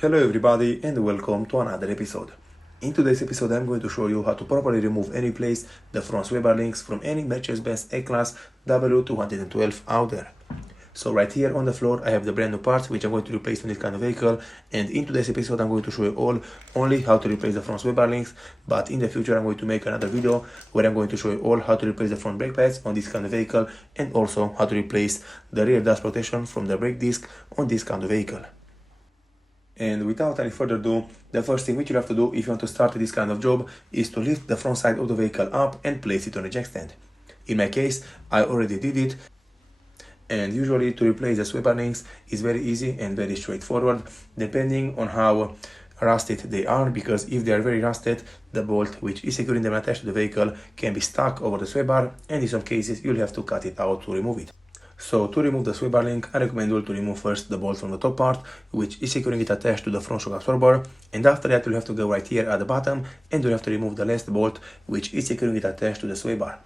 Hello everybody and welcome to another episode. In today's episode I'm going to show you how to properly remove and replace the front sway bar links from any Mercedes-Benz A-Class W-212 out there. So right here on the floor I have the brand new parts which I'm going to replace in this kind of vehicle, and in today's episode I'm going to show you only how to replace the front sway bar links, but in the future I'm going to make another video where I'm going to show you all how to replace the front brake pads on this kind of vehicle and also how to replace the rear dust protection from the brake disc on this kind of vehicle. And without any further ado, the first thing which you have to do if you want to start this kind of job is to lift the front side of the vehicle up and place it on a jack stand. In my case, I already did it, and usually to replace the sway bar links is very easy and very straightforward depending on how rusted they are, because if they are very rusted, the bolt which is securing them attached to the vehicle can be stuck over the sway bar, and in some cases you'll have to cut it out to remove it. So to remove the sway bar link, I recommend you to remove first the bolt from the top part, which is securing it attached to the front shock absorber, and after that you'll have to go right here at the bottom and you'll have to remove the last bolt which is securing it attached to the sway bar.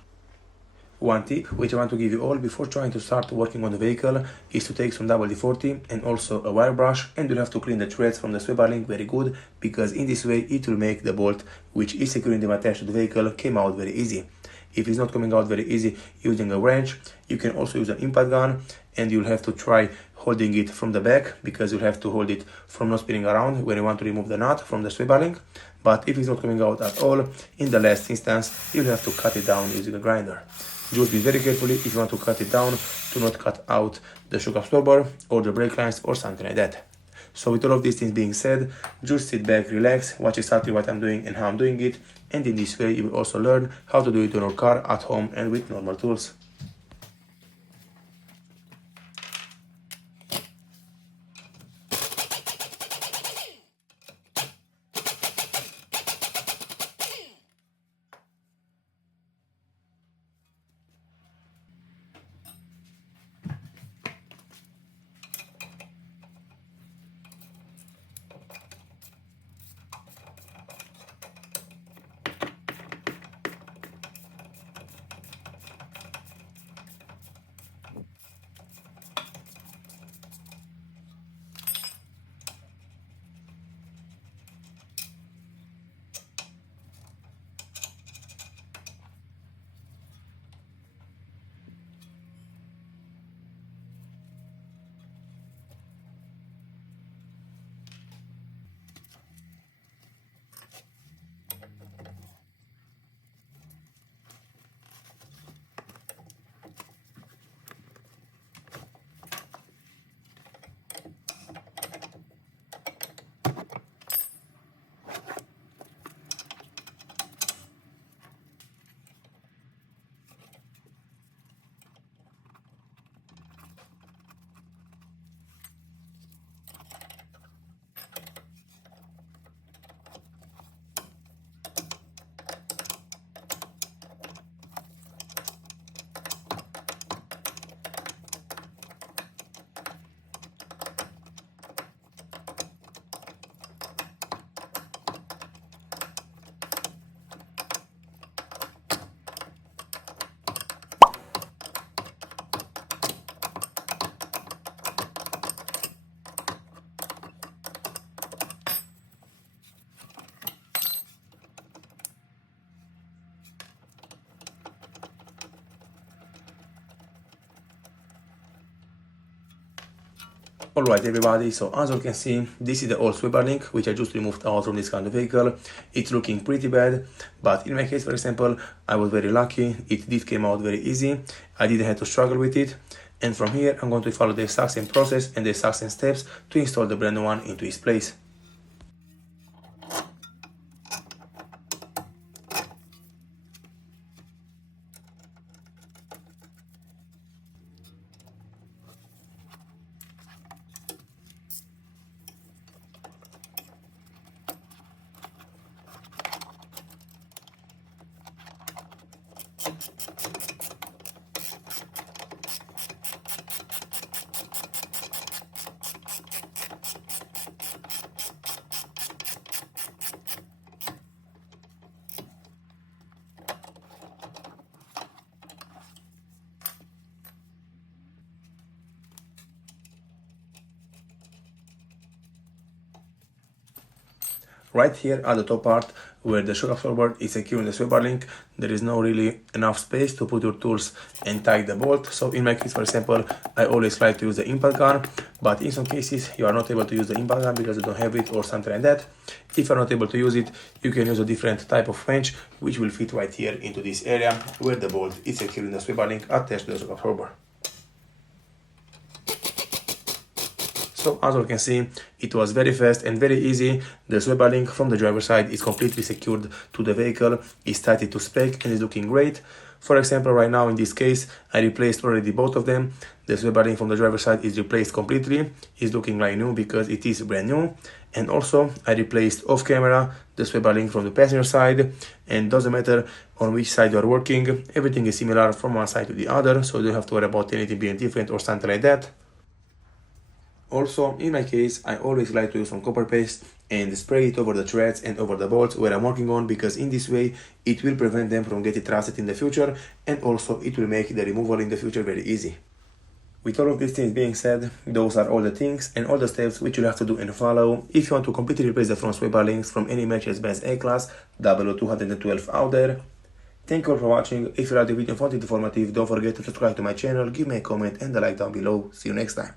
One tip which I want to give you all before trying to start working on the vehicle is to take some WD-40 and also a wire brush, and you'll have to clean the threads from the sway bar link very good, because in this way it will make the bolt which is securing them attached to the vehicle come out very easy. If it's not coming out very easy using a wrench, you can also use an impact gun, and you'll have to try holding it from the back, because you'll have to hold it from not spinning around when you want to remove the nut from the sway bar link. But if it's not coming out at all, in the last instance, you'll have to cut it down using a grinder. Just be very carefully if you want to cut it down to not cut out the shock absorber or the brake lines or something like that. So with all of these things being said, just sit back, relax, watch exactly what I'm doing and how I'm doing it, and in this way you will also learn how to do it on your car at home and with normal tools. Alright everybody, so as you can see, this is the old sway bar link which I just removed out from this kind of vehicle. It's looking pretty bad, but in my case, for example, I was very lucky. It did come out very easy. I didn't have to struggle with it. And from here, I'm going to follow the exact same process and the exact same steps to install the brand new one into its place. Right here at the top part where the shock absorber is securing the sway bar link, there is no really enough space to put your tools and tighten the bolt. So in my case, for example, I always like to use the impact gun, but in some cases you are not able to use the impact gun because you don't have it or something like that. If you are not able to use it, you can use a different type of wrench which will fit right here into this area where the bolt is securing the sway bar link attached to the shock absorber. So as you can see, it was very fast and very easy. The sway bar link from the driver's side is completely secured to the vehicle, is tighted to spec and is looking great. For example, right now in this case, I replaced already both of them. The sway bar link from the driver's side is replaced completely. It's looking like new because it is brand new. And also I replaced off camera the sway bar link from the passenger side, and doesn't matter on which side you are working, everything is similar from one side to the other, so you don't have to worry about anything being different or something like that. Also, in my case, I always like to use some copper paste and spray it over the threads and over the bolts where I'm working on, because in this way it will prevent them from getting rusted in the future, and also it will make the removal in the future very easy. With all of these things being said, those are all the things and all the steps which you'll have to do and follow if you want to completely replace the front sway bar links from any Mercedes-Benz A-Class W-212 out there. Thank you all for watching. If you liked the video and found it informative, don't forget to subscribe to my channel, give me a comment and a like down below. See you next time.